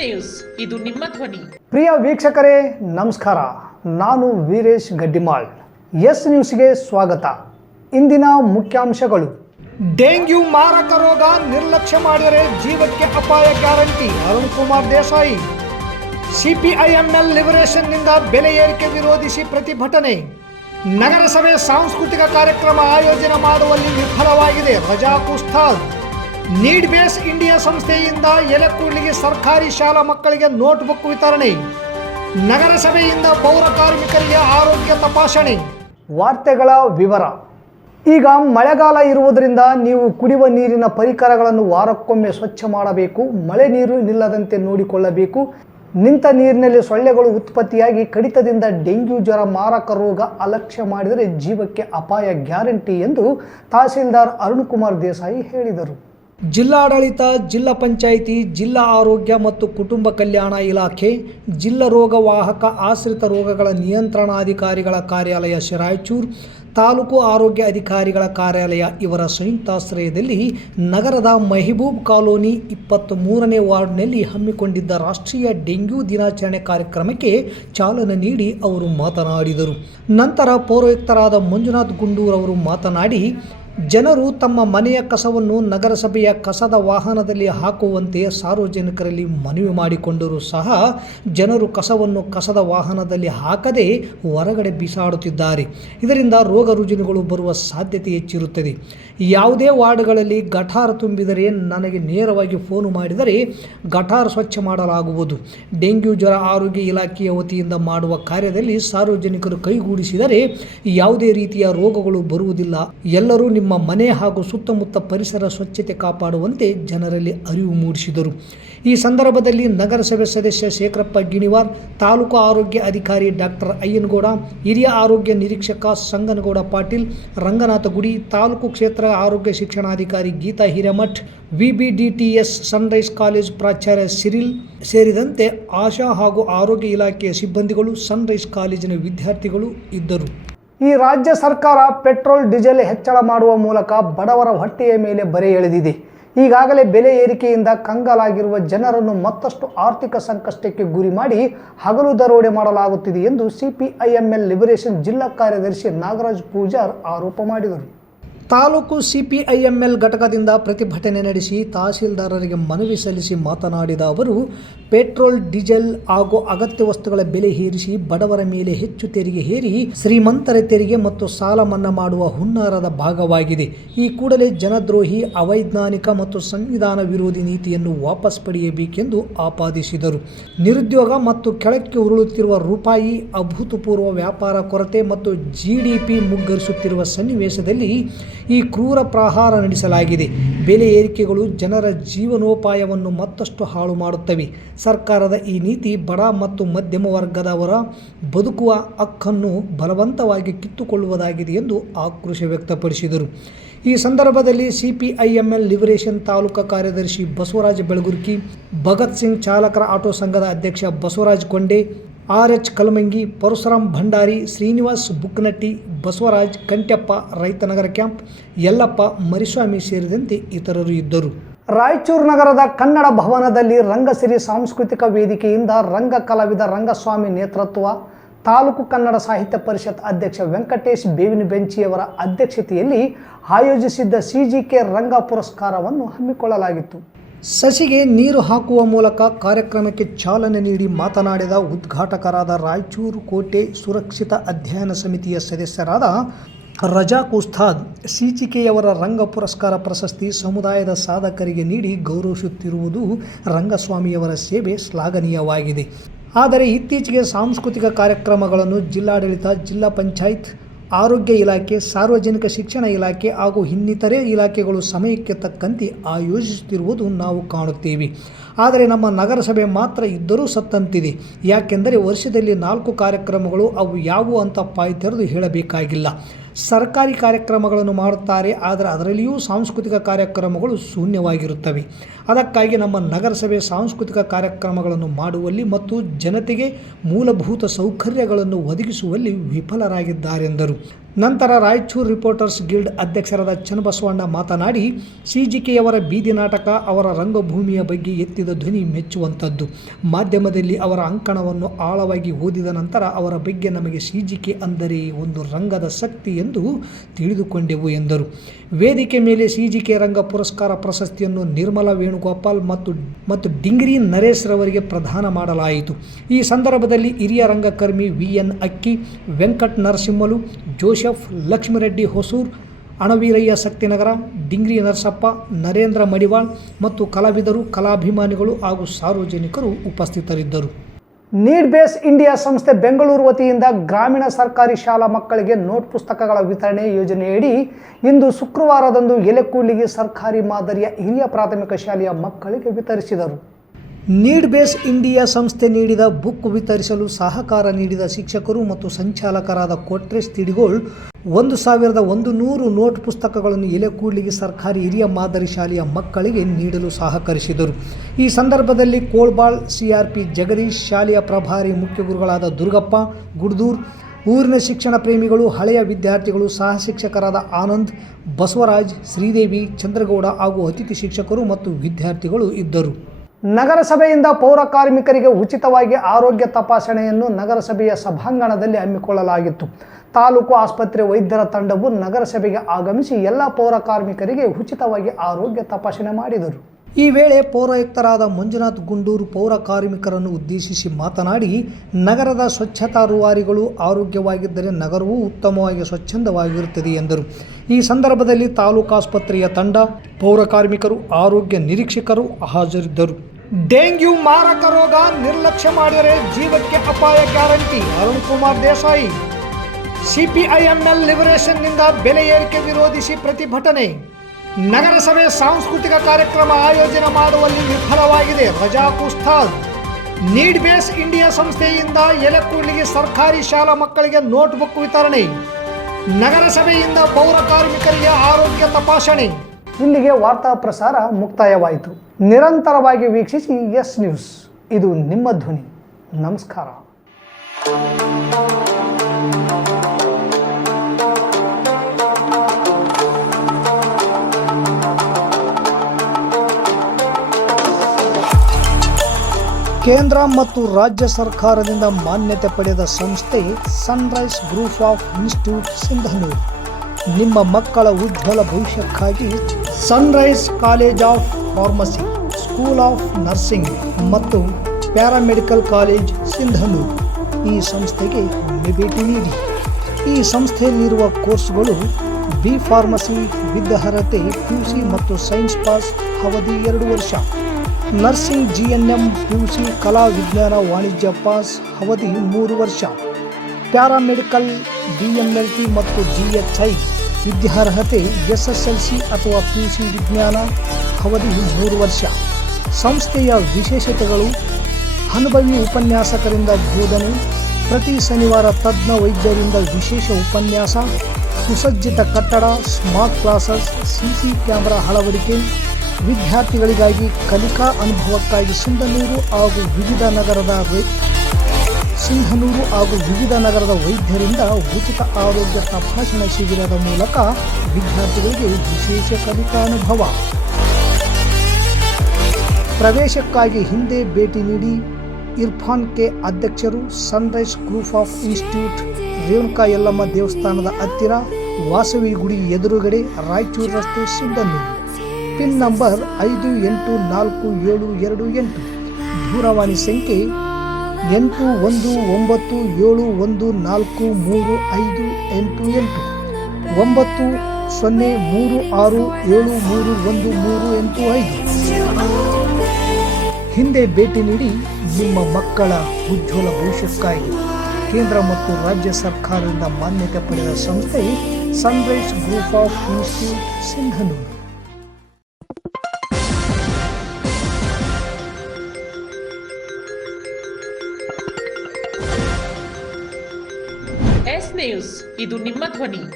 News, ಇದು ನಿಮ್ಮ ಧ್ವನಿ. ಪ್ರಿಯ ವೀಕ್ಷಕರೇ ನಮಸ್ಕಾರ. ನಾನು ವೀರೇಶ್ ಗಡ್ಡಿಮಾಳ್. ಎಸ್ ನ್ಯೂಸ್ಗೆ ಸ್ವಾಗತ. ಇಂದಿನ ಮುಖ್ಯಾಂಶಗಳು: ಡೆಂಗ್ಯೂ ಮಾರಕ ರೋಗ ನಿರ್ಲಕ್ಷ್ಯ ಮಾಡಿದರೆ ಜೀವಕ್ಕೆ ಅಪಾಯ ಗ್ಯಾರಂಟಿ, ಅರುಣ್ ಕುಮಾರ್ ದೇಸಾಯಿ. ಸಿಪಿಐಎಂಎಲ್ ಲಿಬರೇಷನ್ನಿಂದ ಬೆಲೆ ಏರಿಕೆ ವಿರೋಧಿಸಿ ಪ್ರತಿಭಟನೆ. ನಗರಸಭೆ ಸಾಂಸ್ಕೃತಿಕ ಕಾರ್ಯಕ್ರಮ ಆಯೋಜನೆ ಮಾಡುವಲ್ಲಿ ವಿಫಲವಾಗಿದೆ, Razak Ustad. Need base India ಸಂಸ್ಥೆಯಿಂದ ಎಲೆಕೂಡ್ಲಿಗೆ ಸರ್ಕಾರಿ ಶಾಲಾ ಮಕ್ಕಳಿಗೆ ನೋಟ್ಬುಕ್ ವಿತರಣೆ. ನಗರಸಭೆಯಿಂದ ಪೌರ ಕಾರ್ಮಿಕರಿಗೆ ಆರೋಗ್ಯ ತಪಾಸಣೆ. ವಾರ್ತೆಗಳ ವಿವರ. ಈಗ ಮಳೆಗಾಲ ಇರುವುದರಿಂದ ನೀವು ಕುಡಿಯುವ ನೀರಿನ ಪರಿಕರಗಳನ್ನು ವಾರಕ್ಕೊಮ್ಮೆ ಸ್ವಚ್ಛ ಮಾಡಬೇಕು. ಮಳೆ ನೀರು ನಿಲ್ಲದಂತೆ ನೋಡಿಕೊಳ್ಳಬೇಕು. ನಿಂತ ನೀರಿನಲ್ಲಿ ಸೊಳ್ಳೆಗಳು ಉತ್ಪತ್ತಿಯಾಗಿ ಕಡಿತದಿಂದ ಡೆಂಗ್ಯೂ ಜ್ವರ ಮಾರಕ ರೋಗ ಅಲಕ್ಷ್ಯ ಮಾಡಿದರೆ ಜೀವಕ್ಕೆ ಅಪಾಯ ಗ್ಯಾರಂಟಿ ಎಂದು ತಹಸೀಲ್ದಾರ್ ಅರುಣ್ ಕುಮಾರ್ ದೇಸಾಯಿ ಹೇಳಿದರು. ಜಿಲ್ಲಾಡಳಿತ, ಜಿಲ್ಲಾ ಪಂಚಾಯಿತಿ, ಜಿಲ್ಲಾ ಆರೋಗ್ಯ ಮತ್ತು ಕುಟುಂಬ ಕಲ್ಯಾಣ ಇಲಾಖೆ, ಜಿಲ್ಲಾ ರೋಗವಾಹಕ ಆಶ್ರಿತ ರೋಗಗಳ ನಿಯಂತ್ರಣಾಧಿಕಾರಿಗಳ ಕಾರ್ಯಾಲಯ ಶಿರಾಯ್ಚೂರು, ತಾಲೂಕು ಆರೋಗ್ಯ ಅಧಿಕಾರಿಗಳ ಕಾರ್ಯಾಲಯ ಇವರ ಸಂಯುಕ್ತಾಶ್ರಯದಲ್ಲಿ ನಗರದ ಮೆಹಬೂಬ್ ಕಾಲೋನಿ 23ನೇ ವಾರ್ಡ್ನಲ್ಲಿ ಹಮ್ಮಿಕೊಂಡಿದ್ದ ರಾಷ್ಟ್ರೀಯ ಡೆಂಗ್ಯೂ ದಿನಾಚರಣೆ ಕಾರ್ಯಕ್ರಮಕ್ಕೆ ಚಾಲನೆ ನೀಡಿ ಅವರು ಮಾತನಾಡಿದರು. ನಂತರ ಪೌರಾಯುಕ್ತರಾದ ಮಂಜುನಾಥ್ ಗುಂಡೂರ್ ಅವರು ಮಾತನಾಡಿ, ಜನರು ತಮ್ಮ ಮನೆಯ ಕಸವನ್ನು ನಗರಸಭೆಯ ಕಸದ ವಾಹನದಲ್ಲಿ ಹಾಕುವಂತೆ ಸಾರ್ವಜನಿಕರಲ್ಲಿ ಮನವಿ ಮಾಡಿಕೊಂಡರೂ ಸಹ ಜನರು ಕಸವನ್ನು ಕಸದ ವಾಹನದಲ್ಲಿ ಹಾಕದೆ ಹೊರಗಡೆ ಬಿಸಾಡುತ್ತಿದ್ದಾರೆ. ಇದರಿಂದ ರೋಗ ರುಜಿನಗಳು ಬರುವ ಸಾಧ್ಯತೆ ಹೆಚ್ಚಿರುತ್ತದೆ. ಯಾವುದೇ ವಾರ್ಡ್ಗಳಲ್ಲಿ ಗಟಾರ ತುಂಬಿದರೆ ನನಗೆ ನೇರವಾಗಿ ಫೋನ್ ಮಾಡಿದರೆ ಗಟಾರ ಸ್ವಚ್ಛ ಮಾಡಲಾಗುವುದು. ಡೆಂಗ್ಯೂ ಜ್ವರ ಆರೋಗ್ಯ ಇಲಾಖೆಯ ವತಿಯಿಂದ ಮಾಡುವ ಕಾರ್ಯದಲ್ಲಿ ಸಾರ್ವಜನಿಕರು ಕೈಗೂಡಿಸಿದರೆ ಯಾವುದೇ ರೀತಿಯ ರೋಗಗಳು ಬರುವುದಿಲ್ಲ. ಎಲ್ಲರೂ ನಿಮ್ಮ ಮನೆ ಹಾಗೂ ಸುತ್ತಮುತ್ತ ಪರಿಸರ ಸ್ವಚ್ಛತೆ ಕಾಪಾಡುವಂತೆ ಜನರಲ್ಲಿ ಅರಿವು ಮೂಡಿಸಿದರು. ಈ ಸಂದರ್ಭದಲ್ಲಿ ನಗರಸಭೆ ಸದಸ್ಯ ಶೇಖರಪ್ಪ ಗಿಣಿವಾರ್, ತಾಲೂಕು ಆರೋಗ್ಯ ಅಧಿಕಾರಿ ಡಾಕ್ಟರ್ ಅಯ್ಯನಗೌಡ, ಹಿರಿಯ ಆರೋಗ್ಯ ನಿರೀಕ್ಷಕ ಸಂಗನಗೌಡ ಪಾಟೀಲ್, ರಂಗನಾಥ ಗುಡಿ, ತಾಲೂಕು ಕ್ಷೇತ್ರ ಆರೋಗ್ಯ ಶಿಕ್ಷಣಾಧಿಕಾರಿ ಗೀತಾ ಹಿರೇಮಠ್, ವಿಬಿಡಿಟಿಎಸ್ ಸನ್ರೈಸ್ ಕಾಲೇಜ್ ಪ್ರಾಚಾರ್ಯ ಸಿರಿಲ್ ಸೇರಿದಂತೆ ಆಶಾ ಹಾಗೂ ಆರೋಗ್ಯ ಇಲಾಖೆಯ ಸಿಬ್ಬಂದಿಗಳು, ಸನ್ರೈಸ್ ಕಾಲೇಜಿನ ವಿದ್ಯಾರ್ಥಿಗಳು ಇದ್ದರು. ಈ ರಾಜ್ಯ ಸರ್ಕಾರ ಪೆಟ್ರೋಲ್ ಡೀಸೆಲ್ ಹೆಚ್ಚಳ ಮಾಡುವ ಮೂಲಕ ಬಡವರ ಹೊಟ್ಟೆಯ ಮೇಲೆ ಬರೆ ಎಳೆದಿದೆ. ಈಗಾಗಲೇ ಬೆಲೆ ಏರಿಕೆಯಿಂದ ಕಂಗಾಲಾಗಿರುವ ಜನರನ್ನು ಮತ್ತಷ್ಟು ಆರ್ಥಿಕ ಸಂಕಷ್ಟಕ್ಕೆ ಗುರಿ ಮಾಡಿ ಹಗಲು ದರೋಡೆ ಮಾಡಲಾಗುತ್ತಿದೆ ಎಂದು ಸಿಪಿಐಎಂಎಲ್ ಲಿಬರೇಷನ್ ಜಿಲ್ಲಾ ಕಾರ್ಯದರ್ಶಿ ನಾಗರಾಜ್ ಪೂಜಾರ್ ಆರೋಪ ಮಾಡಿದರು. ತಾಲೂಕು ಸಿಪಿಐಎಂಎಲ್ ಘಟಕದಿಂದ ಪ್ರತಿಭಟನೆ ನಡೆಸಿ ತಹಸೀಲ್ದಾರರಿಗೆ ಮನವಿ ಸಲ್ಲಿಸಿ ಮಾತನಾಡಿದ ಅವರು, ಪೆಟ್ರೋಲ್, ಡೀಸೆಲ್ ಹಾಗೂ ಅಗತ್ಯ ವಸ್ತುಗಳ ಬೆಲೆ ಏರಿಸಿ ಬಡವರ ಮೇಲೆ ಹೆಚ್ಚು ತೆರಿಗೆ ಹೇರಿ ಶ್ರೀಮಂತರ ತೆರಿಗೆ ಮತ್ತು ಸಾಲ ಮನ್ನಾ ಮಾಡುವ ಹುನ್ನಾರದ ಭಾಗವಾಗಿದೆ. ಈ ಕೂಡಲೇ ಜನದ್ರೋಹಿ, ಅವೈಜ್ಞಾನಿಕ ಮತ್ತು ಸಂವಿಧಾನ ವಿರೋಧಿ ನೀತಿಯನ್ನು ವಾಪಸ್ ಪಡೆಯಬೇಕೆಂದು ಆಪಾದಿಸಿದರು. ನಿರುದ್ಯೋಗ ಮತ್ತು ಕೆಳಕ್ಕೆ ಉರುಳುತ್ತಿರುವ ರೂಪಾಯಿ, ಅಭೂತಪೂರ್ವ ವ್ಯಾಪಾರ ಕೊರತೆ ಮತ್ತು ಜಿಡಿಪಿ ಮುಗ್ಗರಿಸುತ್ತಿರುವ ಸನ್ನಿವೇಶದಲ್ಲಿ ಈ ಕ್ರೂರ ಪ್ರಹಾರ ನಡೆಸಲಾಗಿದೆ. ಬೆಲೆ ಏರಿಕೆಗಳು ಜನರ ಜೀವನೋಪಾಯವನ್ನು ಮತ್ತಷ್ಟು ಹಾಳು ಮಾಡುತ್ತವೆ. ಸರ್ಕಾರದ ಈ ನೀತಿ ಬಡ ಮತ್ತು ಮಧ್ಯಮ ವರ್ಗದವರ ಬದುಕುವ ಹಕ್ಕನ್ನು ಬಲವಂತವಾಗಿ ಕಿತ್ತುಕೊಳ್ಳುವುದಾಗಿದೆ ಎಂದು ಆಕ್ರೋಶ ವ್ಯಕ್ತಪಡಿಸಿದರು. ಈ ಸಂದರ್ಭದಲ್ಲಿ ಸಿಪಿಐಎಂಎಲ್ ಲಿಬರೇಷನ್ ತಾಲೂಕಾ ಕಾರ್ಯದರ್ಶಿ ಬಸವರಾಜ್ ಬೆಳಗುರ್ಕಿ, ಭಗತ್ ಸಿಂಗ್ ಚಾಲಕರ ಆಟೋ ಸಂಘದ ಅಧ್ಯಕ್ಷ ಬಸವರಾಜ್ ಕೊಂಡೆ, ಆರ್.ಎಚ್. ಕಲಮಂಗಿ, ಪರಶುರಾಮ್ ಭಂಡಾರಿ, ಶ್ರೀನಿವಾಸ್ ಬುಕ್ನಟ್ಟಿ, ಬಸವರಾಜ್ ಕಂಟ್ಯಪ್ಪ, ರೈತನಗರ ಕ್ಯಾಂಪ್, ಯಲ್ಲಪ್ಪ ಮರಿಸ್ವಾಮಿ ಸೇರಿದಂತೆ ಇತರರು ಇದ್ದರು. ರಾಯಚೂರು ನಗರದ ಕನ್ನಡ ಭವನದಲ್ಲಿ ರಂಗಸಿರಿ ಸಾಂಸ್ಕೃತಿಕ ವೇದಿಕೆಯಿಂದ ರಂಗ ಕಲಾವಿದ ರಂಗಸ್ವಾಮಿ ನೇತೃತ್ವ, ತಾಲೂಕು ಕನ್ನಡ ಸಾಹಿತ್ಯ ಪರಿಷತ್ ಅಧ್ಯಕ್ಷ ವೆಂಕಟೇಶ್ ಬೇವಿನ ಬೆಂಚಿಯವರ ಅಧ್ಯಕ್ಷತೆಯಲ್ಲಿ ಆಯೋಜಿಸಿದ್ದ ಸಿಜಿಕೆ ರಂಗ ಪುರಸ್ಕಾರವನ್ನು ಹಮ್ಮಿಕೊಳ್ಳಲಾಗಿತ್ತು. ಸಸಿಗೆ ನೀರು ಹಾಕುವ ಮೂಲಕ ಕಾರ್ಯಕ್ರಮಕ್ಕೆ ಚಾಲನೆ ನೀಡಿ ಮಾತನಾಡಿದ ಉದ್ಘಾಟಕರಾದ ರಾಯಚೂರು ಕೋಟೆ ಸುರಕ್ಷಿತ ಅಧ್ಯಯನ ಸಮಿತಿಯ ಸದಸ್ಯರಾದ ರಜಾಕ್ ಉಸ್ತಾದ್, ಸಿಜಿಕೆಯವರ ರಂಗ ಪುರಸ್ಕಾರ ಪ್ರಶಸ್ತಿ ಸಮುದಾಯದ ಸಾಧಕರಿಗೆ ನೀಡಿ ಗೌರವಿಸುತ್ತಿರುವುದು ರಂಗಸ್ವಾಮಿಯವರ ಸೇವೆ ಶ್ಲಾಘನೀಯವಾಗಿದೆ. ಆದರೆ ಇತ್ತೀಚೆಗೆ ಸಾಂಸ್ಕೃತಿಕ ಕಾರ್ಯಕ್ರಮಗಳನ್ನು ಜಿಲ್ಲಾಡಳಿತ, ಜಿಲ್ಲಾ ಪಂಚಾಯತ್, ಆರೋಗ್ಯ ಇಲಾಖೆ, ಸಾರ್ವಜನಿಕ ಶಿಕ್ಷಣ ಇಲಾಖೆ ಹಾಗೂ ಇನ್ನಿತರೆ ಇಲಾಖೆಗಳು ಸಮಯಕ್ಕೆ ತಕ್ಕಂತೆ ಆಯೋಜಿಸುತ್ತಿರುವುದು ನಾವು ಕಾಣುತ್ತೇವೆ. ಆದರೆ ನಮ್ಮ ನಗರಸಭೆ ಮಾತ್ರ ಇದ್ದರೂ ಸತ್ತಂತಿದೆ. ಯಾಕೆಂದರೆ ವರ್ಷದಲ್ಲಿ 4 ಕಾರ್ಯಕ್ರಮಗಳು, ಅವು ಯಾವುವು ಅಂತ ಪಾಯಿ ತೆರೆದು ಹೇಳಬೇಕಾಗಿಲ್ಲ. ಸರ್ಕಾರಿ ಕಾರ್ಯಕ್ರಮಗಳನ್ನು ಮಾಡುತ್ತಾರೆ, ಆದರೆ ಅದರಲ್ಲಿಯೂ ಸಾಂಸ್ಕೃತಿಕ ಕಾರ್ಯಕ್ರಮಗಳು ಶೂನ್ಯವಾಗಿರುತ್ತವೆ. ಅದಕ್ಕಾಗಿ ನಮ್ಮ ನಗರಸಭೆ ಸಾಂಸ್ಕೃತಿಕ ಕಾರ್ಯಕ್ರಮಗಳನ್ನು ಮಾಡುವಲ್ಲಿ ಮತ್ತು ಜನತೆಗೆ ಮೂಲಭೂತ ಸೌಕರ್ಯಗಳನ್ನು ಒದಗಿಸುವಲ್ಲಿ ವಿಫಲರಾಗಿದ್ದಾರೆಂದರು. ನಂತರ ರಾಯಚೂರು ರಿಪೋರ್ಟರ್ಸ್ ಗಿಲ್ಡ್ ಅಧ್ಯಕ್ಷರಾದ ಚನ್ನಬಸವಣ್ಣ ಮಾತನಾಡಿ, ಸಿಜಿಕೆಯವರ ಬೀದಿ ನಾಟಕ ಅವರ ರಂಗಭೂಮಿಯ ಬಗ್ಗೆ ಎತ್ತಿದ ಧ್ವನಿ ಮೆಚ್ಚುವಂಥದ್ದು. ಮಾಧ್ಯಮದಲ್ಲಿ ಅವರ ಅಂಕಣವನ್ನು ಆಳವಾಗಿ ಓದಿದ ನಂತರ ಅವರ ಬಗ್ಗೆ ನಮಗೆ ಸಿಜಿಕೆ ಅಂದರೆ ಒಂದು ರಂಗದ ಶಕ್ತಿ ಎಂದು ತಿಳಿದುಕೊಂಡೆವು ಎಂದರು. ವೇದಿಕೆ ಮೇಲೆ ಸಿಜಿಕೆ ರಂಗ ಪುರಸ್ಕಾರ ಪ್ರಶಸ್ತಿಯನ್ನು ನಿರ್ಮಲಾ ವೇಣುಗೋಪಾಲ್ ಮತ್ತು ಡಿಂಗ್ರಿ ನರೇಶ್ ರವರಿಗೆ ಪ್ರದಾನ ಮಾಡಲಾಯಿತು. ಈ ಸಂದರ್ಭದಲ್ಲಿ ಹಿರಿಯ ರಂಗಕರ್ಮಿ VN ಅಕ್ಕಿ, ವೆಂಕಟ್ ನರಸಿಂಹಲು, ಜೋಸೆಫ್, ಲಕ್ಷ್ಮಿರೆಡ್ಡಿ ಹೊಸೂರ್, ಅಣವೀರಯ್ಯ ಶಕ್ತಿನಗರ, ಡಿಂಗ್ರಿ ನರಸಪ್ಪ, ನರೇಂದ್ರ ಮಡಿವಾಳ್ ಮತ್ತು ಕಲಾವಿದರು, ಕಲಾಭಿಮಾನಿಗಳು ಹಾಗೂ ಸಾರ್ವಜನಿಕರು ಉಪಸ್ಥಿತರಿದ್ದರು. ನೀಡ್ ಬೇಸ್ ಇಂಡಿಯಾ ಸಂಸ್ಥೆ ಬೆಂಗಳೂರು ವತಿಯಿಂದ ಗ್ರಾಮೀಣ ಸರ್ಕಾರಿ ಶಾಲಾ ಮಕ್ಕಳಿಗೆ ನೋಟ್ ಪುಸ್ತಕಗಳ ವಿತರಣೆ ಯೋಜನೆಯಡಿ ಇಂದು ಶುಕ್ರವಾರದಂದು ಎಲೆಕೂಲಿಗೆ ಸರ್ಕಾರಿ ಮಾದರಿಯ ಹಿರಿಯ ಪ್ರಾಥಮಿಕ ಶಾಲೆಯ ಮಕ್ಕಳಿಗೆ ವಿತರಿಸಿದರು. ನೀಡ್ ಬೇಸ್ ಇಂಡಿಯಾ ಸಂಸ್ಥೆ ನೀಡಿದ ಬುಕ್ ವಿತರಿಸಲು ಸಹಕಾರ ನೀಡಿದ ಶಿಕ್ಷಕರು ಮತ್ತು ಸಂಚಾಲಕರಾದ ಕೊಟ್ರೇಶ್ ತಿಡಿಗೋಳ್ 1100 ನೋಟ್ ಪುಸ್ತಕಗಳನ್ನು ಎಲೆಕೂಲಿಗೆ ಸರ್ಕಾರಿ ಹಿರಿಯ ಮಾದರಿ ಶಾಲೆಯ ಮಕ್ಕಳಿಗೆ ನೀಡಲು ಸಹಕರಿಸಿದರು. ಈ ಸಂದರ್ಭದಲ್ಲಿ ಕೋಳ್ಬಾಳ್ CRP ಜಗದೀಶ್, ಶಾಲೆಯ ಪ್ರಭಾರಿ ಮುಖ್ಯ ಗುರುಗಳಾದ ದುರ್ಗಪ್ಪ ಗುಡ್ದೂರ್, ಊರಿನ ಶಿಕ್ಷಣ ಪ್ರೇಮಿಗಳು, ಹಳೆಯ ವಿದ್ಯಾರ್ಥಿಗಳು, ಸಹ ಶಿಕ್ಷಕರಾದ ಆನಂದ್, ಬಸವರಾಜ್, ಶ್ರೀದೇವಿ, ಚಂದ್ರಗೌಡ ಹಾಗೂ ಅತಿಥಿ ಶಿಕ್ಷಕರು ಮತ್ತು ವಿದ್ಯಾರ್ಥಿಗಳು ಇದ್ದರು. ನಗರಸಭೆಯಿಂದ ಪೌರ ಕಾರ್ಮಿಕರಿಗೆ ಉಚಿತವಾಗಿ ಆರೋಗ್ಯ ತಪಾಸಣೆಯನ್ನು ನಗರಸಭೆಯ ಸಭಾಂಗಣದಲ್ಲಿ ಹಮ್ಮಿಕೊಳ್ಳಲಾಗಿತ್ತು. ತಾಲೂಕು ಆಸ್ಪತ್ರೆ ವೈದ್ಯರ ತಂಡವು ನಗರಸಭೆಗೆ ಆಗಮಿಸಿ ಎಲ್ಲ ಪೌರ ಕಾರ್ಮಿಕರಿಗೆ ಉಚಿತವಾಗಿ ಆರೋಗ್ಯ ತಪಾಸಣೆ ಮಾಡಿದರು. ಈ ವೇಳೆ ಪೌರಾಯುಕ್ತರಾದ ಮಂಜುನಾಥ್ ಗುಂಡೂರು ಪೌರ ಕಾರ್ಮಿಕರನ್ನು ಉದ್ದೇಶಿಸಿ ಮಾತನಾಡಿ, ನಗರದ ಸ್ವಚ್ಛತಾ ರೂವಾರಿಗಳು ಆರೋಗ್ಯವಾಗಿದ್ದರೆ ನಗರವೂ ಉತ್ತಮವಾಗಿ ಸ್ವಚ್ಛಂದವಾಗಿರುತ್ತದೆ ಎಂದರು. ಈ ಸಂದರ್ಭದಲ್ಲಿ ತಾಲೂಕು ಆಸ್ಪತ್ರೆಯ ತಂಡ, ಪೌರ ಕಾರ್ಮಿಕರು, ಆರೋಗ್ಯ ನಿರೀಕ್ಷಕರು ಹಾಜರಿದ್ದರು. ಡೆಂಗ್ಯೂ ಮಾರಕ ರೋಗ ನಿರ್ಲಕ್ಷ್ಯ ಮಾಡಿದರೆ ಜೀವಕ್ಕೆ ಅಪಾಯ ಗ್ಯಾರಂಟಿ. ಅರುಣ್ ಕುಮಾರ್ ದೇಸಾಯಿ. CPIML ಲಿಬರೇಷನ್ನಿಂದ ಬೆಲೆ ಏರಿಕೆ ವಿರೋಧಿಸಿ ಪ್ರತಿಭಟನೆ. ನಗರಸಭೆ ಸಾಂಸ್ಕೃತಿಕ ಕಾರ್ಯಕ್ರಮ ಆಯೋಜನೆ ಮಾಡುವಲ್ಲಿ ವಿಫಲವಾಗಿದೆ. Razak Ustad. Need base India ಸಂಸ್ಥೆಯಿಂದ ಎಲೆಕೂಲಿಗೆ ಸರ್ಕಾರಿ ಶಾಲಾ ಮಕ್ಕಳಿಗೆ ನೋಟ್ಬುಕ್ ವಿತರಣೆ. ನಗರಸಭೆಯಿಂದ ಪೌರ ಕಾರ್ಮಿಕರಿಗೆ ಆರೋಗ್ಯ ತಪಾಸಣೆ. ಇಲ್ಲಿಗೆ ವಾರ್ತಾ ಪ್ರಸಾರ ಮುಕ್ತಾಯವಾಯಿತು. ನಿರಂತರವಾಗಿ ವೀಕ್ಷಿಸಿ ಎಸ್ ನ್ಯೂಸ್. ಇದು ನಿಮ್ಮ ಧ್ವನಿ. ನಮಸ್ಕಾರ. ಕೇಂದ್ರ ಮತ್ತು ರಾಜ್ಯ ಸರ್ಕಾರದಿಂದ ಮಾನ್ಯತೆ ಪಡೆದ ಸಂಸ್ಥೆ Sunrise Group of Institute Sindhanur. ನಿಮ್ಮ ಮಕ್ಕಳ ಉಜ್ವಲ ಭವಿಷ್ಯಕ್ಕಾಗಿ Sunrise college of pharmacy, school of nursing ಮತ್ತು ಪ್ಯಾರಾಮೆಡಿಕಲ್ ಕಾಲೇಜ್ ಸಿಂಧನೂರು ಈ ಸಂಸ್ಥೆಗೆ ಒಮ್ಮೆ ಭೇಟಿ ನೀಡಿ. ಈ ಸಂಸ್ಥೆಯಲ್ಲಿರುವ ಕೋರ್ಸ್ಗಳು B ಫಾರ್ಮಸಿ ವಿದ್ಯ ಅರ್ಹತೆ PUC ಮತ್ತು ಸೈನ್ಸ್ ಪಾಸ್ ಅವಧಿ 2 ವರ್ಷ, ನರ್ಸಿಂಗ್ GNM PUC ಕಲಾ ವಿಜ್ಞಾನ ವಾಣಿಜ್ಯ ಪಾಸ್ ಅವಧಿ 3 ವರ್ಷ, ಪ್ಯಾರಾಮೆಡಿಕಲ್ DMLT ಮತ್ತು DHI ವಿದ್ಯಾರ್ಹತೆ SSLC ಅಥವಾ PUC ವಿಜ್ಞಾನ ಅವಧಿ 3 ವರ್ಷ. ಸಂಸ್ಥೆಯ ವಿಶೇಷತೆಗಳು: ಅನುಭವಿ ಉಪನ್ಯಾಸಕರಿಂದ ಬೋಧನೆ, ಪ್ರತಿ ಶನಿವಾರ ತಜ್ಞ ವೈದ್ಯರಿಂದ ವಿಶೇಷ ಉಪನ್ಯಾಸ, ಸುಸಜ್ಜಿತ ಕಟ್ಟಡ, ಸ್ಮಾರ್ಟ್ ಕ್ಲಾಸಸ್, CC ಕ್ಯಾಮೆರಾ ಅಳವಡಿಕೆ, ವಿದ್ಯಾರ್ಥಿಗಳಿಗಾಗಿ ಕಲಿಕಾ ಅನುಭವಕ್ಕಾಗಿ ಸಿಂಧನೂರು ಹಾಗೂ ವಿವಿಧ ನಗರದ ವೈದ್ಯರಿಂದ ಉಚಿತ ಆರೋಗ್ಯ ತಪಾಸಣಾ ಶಿಬಿರದ ಮೂಲಕ ವಿದ್ಯಾರ್ಥಿಗಳಿಗೆ ವಿಶೇಷ ಕಲಿಕಾ ಅನುಭವ. ಪ್ರವೇಶಕ್ಕಾಗಿ ಹಿಂದೆ ಭೇಟಿ ನೀಡಿ. ಇರ್ಫಾನ್ ಕೆ ಅಧ್ಯಕ್ಷರು, Sunrise Group of institute, Renuka Yellamma ದೇವಸ್ಥಾನದ ಹತ್ತಿರ, ವಾಸವಿ ಗುಡಿ ಎದುರುಗಡೆ, ರಾಯಚೂರು ರಸ್ತೆ, ಸಿಂಧನೂರು. Pin number 514728. ದೂರವಾಣಿ ಸಂಖ್ಯೆ 8191435385 9036731385. ಹಿಂದೆ ಭೇಟಿ ನೀಡಿ. ನಿಮ್ಮ ಮಕ್ಕಳ ಉಜ್ವಲ ಭವಿಷ್ಯಕ್ಕಾಗಿ ಕೇಂದ್ರ ಮತ್ತು ರಾಜ್ಯ ಸರ್ಕಾರದಿಂದ ಮಾನ್ಯತೆ ಪಡೆದ ಸಂಸ್ಥೆ Sunrise Group of Institute Sindhanur. S news, ಇದು ನಿಮ್ಮ ಧ್ವನಿ.